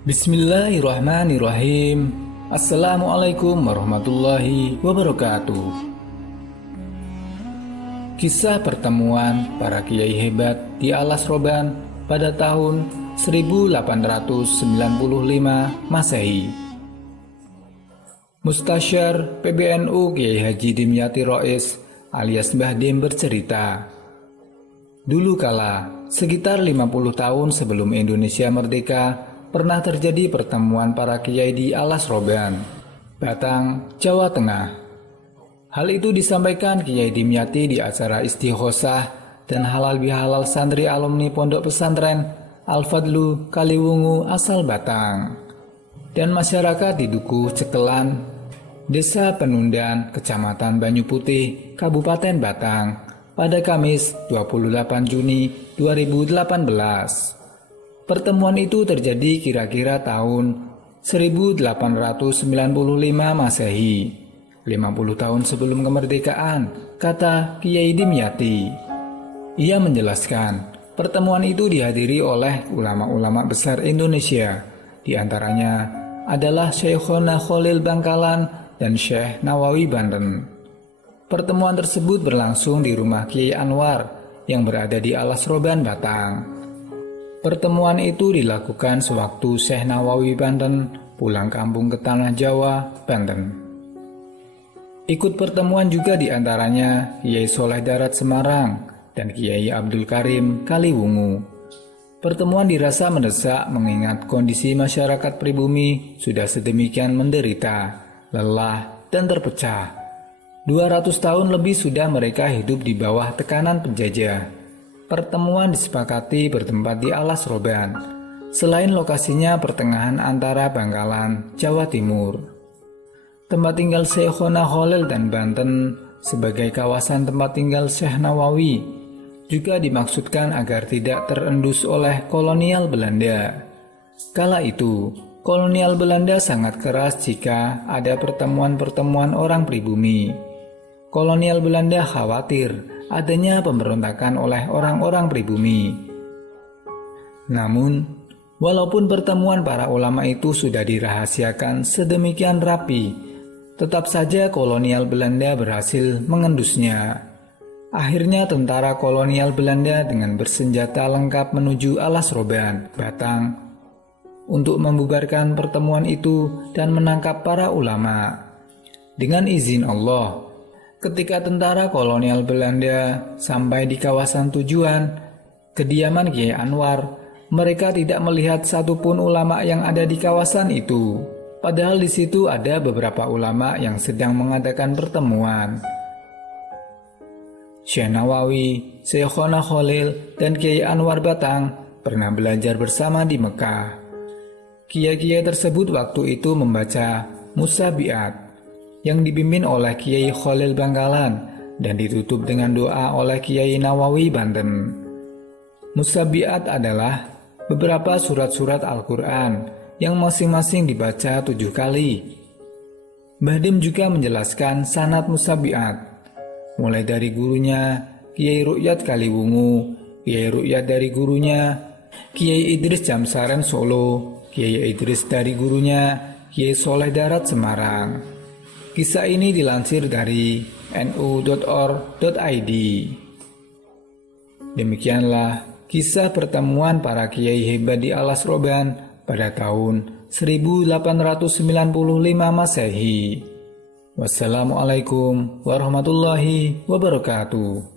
Bismillahirrahmanirrahim. Assalamualaikum warahmatullahi wabarakatuh. Kisah pertemuan para kiai hebat di Alas Roban pada tahun 1895 Masehi. Mustasyar PBNU Kiai Haji Dimyati Rois alias Mbah Dim bercerita, dulu kala, sekitar 50 tahun sebelum Indonesia merdeka, pernah terjadi pertemuan para kiai di Alas Roban, Batang, Jawa Tengah. Hal itu disampaikan Kiai Dimyati di acara istighosah dan halal bihalal santri alumni Pondok Pesantren Al-Fadlu Kaliwungu asal Batang dan masyarakat di Dukuh Cekelan, Desa Penundan, Kecamatan Banyu Putih, Kabupaten Batang pada Kamis 28 Juni 2018. Pertemuan itu terjadi kira-kira tahun 1895 Masehi, 50 tahun sebelum kemerdekaan, kata Kiai Dimyati. Ia menjelaskan, pertemuan itu dihadiri oleh ulama-ulama besar Indonesia, di antaranya adalah Syekhona Khalil Bangkalan dan Syekh Nawawi Banten. Pertemuan tersebut berlangsung di rumah Kiai Anwar yang berada di Alas Roban, Batang. Pertemuan itu dilakukan sewaktu Syekh Nawawi Banten pulang kampung ke Tanah Jawa, Banten. Ikut pertemuan juga diantaranya Kiai Soleh Darat Semarang dan Kiai Abdul Karim Kaliwungu. Pertemuan dirasa mendesak mengingat kondisi masyarakat pribumi sudah sedemikian menderita, lelah, dan terpecah. 200 tahun lebih sudah mereka hidup di bawah tekanan penjajah. Pertemuan disepakati bertempat di Alas Roban, selain lokasinya pertengahan antara Bangkalan, Jawa Timur. Tempat tinggal Syekhona Khalil dan Banten sebagai kawasan tempat tinggal Syekh Nawawi juga dimaksudkan agar tidak terendus oleh kolonial Belanda. Kala itu, kolonial Belanda sangat keras jika ada pertemuan-pertemuan orang pribumi. Kolonial Belanda khawatir adanya pemberontakan oleh orang-orang pribumi. Namun, walaupun pertemuan para ulama itu sudah dirahasiakan sedemikian rapi, tetap saja kolonial Belanda berhasil mengendusnya. Akhirnya tentara kolonial Belanda dengan bersenjata lengkap menuju Alas Roban, Batang, untuk membubarkan pertemuan itu dan menangkap para ulama. Dengan izin Allah, ketika tentara kolonial Belanda sampai di kawasan tujuan, kediaman Kiai Anwar, mereka tidak melihat satupun ulama yang ada di kawasan itu. Padahal di situ ada beberapa ulama yang sedang mengadakan pertemuan. Syekh Nawawi, Syekhona Khalil, dan Kiai Anwar Batang pernah belajar bersama di Mekah. Kiai-kiai tersebut waktu itu membaca Musabiat yang dipimpin oleh Kiai Khalil Bangkalan dan ditutup dengan doa oleh Kiai Nawawi Banten. Musabiat adalah beberapa surat-surat Al-Quran yang masing-masing dibaca 7 kali. Mbah Dim juga menjelaskan sanad Musabiat, mulai dari gurunya Kiai Rukyat Kaliwungu, Kiai Rukyat dari gurunya Kiai Idris Jamsaren Solo, Kiai Idris dari gurunya Kiai Soleh Darat Semarang. Kisah ini dilansir dari nu.or.id. Demikianlah kisah pertemuan para kiai hebat di Alas Roban pada tahun 1895 Masehi. Wassalamualaikum warahmatullahi wabarakatuh.